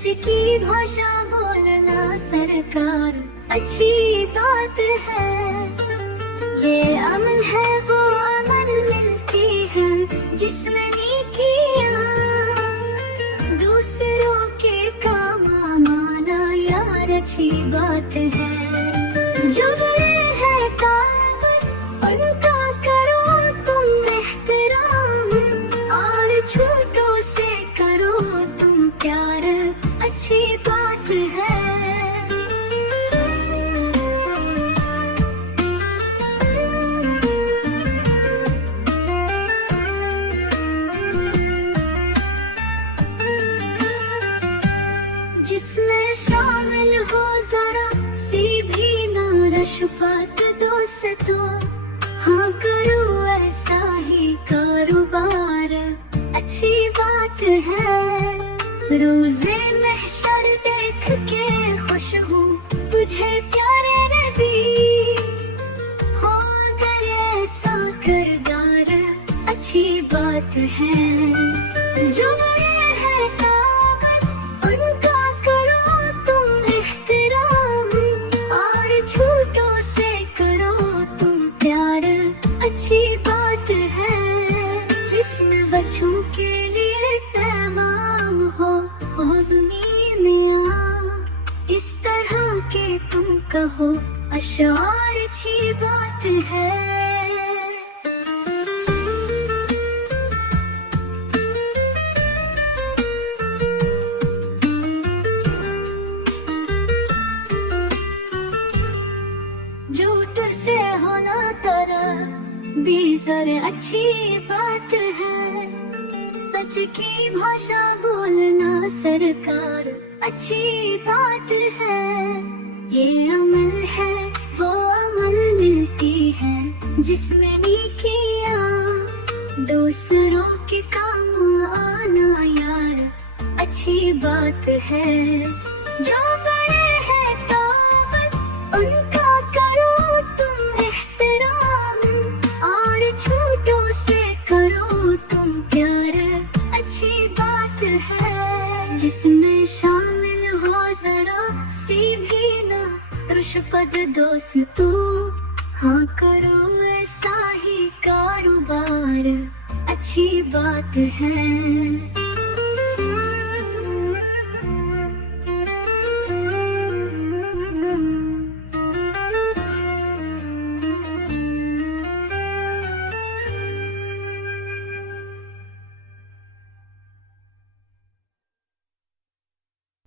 सच की भाषा बोलना सरकार अच्छी बात है। ये अमल है वो अमल मिलती है जिसने नेकियां दूसरों के काम आना यार अच्छी बात है। जो बुरे हैं काबिल उनका करो तुम एहतराम और छोटों से करो तुम प्यार अच्छी बात है। जिसमें शामिल हो जरा सी भी ना रशपत दोस्तों, हाँ करो ऐसा ही कारोबार अच्छी बात है। रोज़े महशर देख के खुश हूँ तुझे प्यारे नबी, हो अगर ऐसा किरदार अच्छी बात है। जो बुरे हैं काबिल उनका करो तुम एहतराम और छोटों से करो तुम प्यार अच्छी बात है। जिसमें बच्चों के लिए पैगाम हो ज़मीन में इस तरह के तुम कहो अशार अच्छी बात है। झूठ से होना तरह बेजर अच्छी बात है। सच की भाषा बोलना सरकार अच्छी बात है। ये अमल है वो अमल मिलती है जिसमें नेकियां दूसरों के काम आना यार अच्छी बात है। जो बड़े हैं काबिल उनका करो तुम एहतराम और छोटों से करो तुम प्यार अच्छी बात है। जिसमें शामिल हो जरा सी भी ना रुशपत दोस्तों, हाँ करो ऐसा ही कारोबार अच्छी बात है।